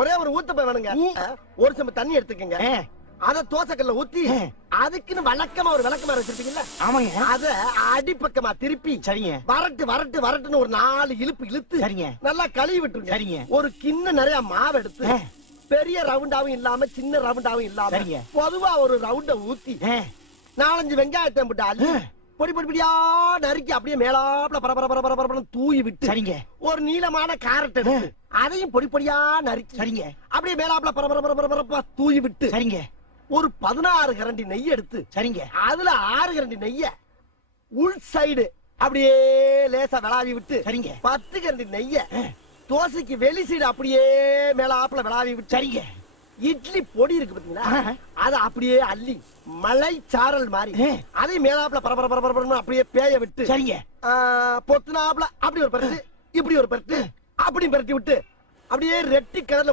ஒரே ஒரு ஊத்தப்ப வேணுங்க. ஒரு செம்பு தண்ணி எடுத்துக்கங்க. அத தோசைக்கல்ல ஊத்தி அதுக்குன்னு வழக்கமா ஒரு விளக்கமா வச்சிருப்பீங்கல்ல, ஆமாங்க, அத அடிப்பக்கமா திருப்பி சரிங்க, வரட்டு வரட்டு வரட்டுன்னு ஒரு 4 இழுப்பு இழுத்து சரிங்க, நல்லா கழுவி விட்டுருங்க. சரிங்க. ஒரு கிண்ண நிறைய மாவு எடுத்து பெரிய ரவுண்டாவும் இல்லாம சின்ன ரவுண்டாவும் இல்லாம சரிங்க. பொதுவா ஒரு ரவுண்ட ஊத்தி 4-5 வெங்காயத்தை போட்டு அள்ளி பொடி பொடி பொடியா நறுக்கி அப்படியே மேலாப்ல பரபரன்னு தூவி விட்டு, சரிங்க, ஒரு நீளமான கேரட் எடுத்து அதையும் பொடி பொடியா நறுக்கி, சரிங்க, அப்படியே மேலாப்ல பரபரப்பா தூவி விட்டு, சரிங்க, ஒரு 16 கரண்டி நெய் எடுத்து, சரிங்க, அதுல 6 கரண்டி நெய்ய உள் சைடு அப்படியே லேசா விளாவி விட்டு, சரிங்க, 10 கரண்டி நெய்ய தோசைக்கு வெளி சைடு அப்படியே மேலாப்ல விளாவி விட்டு, சரிங்க, இட்லி பொடி இருக்கு பாத்தீங்களா, அத அப்படியே அள்ளி மலை சாரல் மாதிரி அதை மேலாப்ல பரபரன்னு அப்படியே பேய விட்டு, சரிங்க, பொத்துனாப்ல அப்படி ஒரு பரட்டு இப்படி ஒரு பரட்டு அப்படி பரட்டி விட்டு அப்படியே ரெட்டி கலர்ல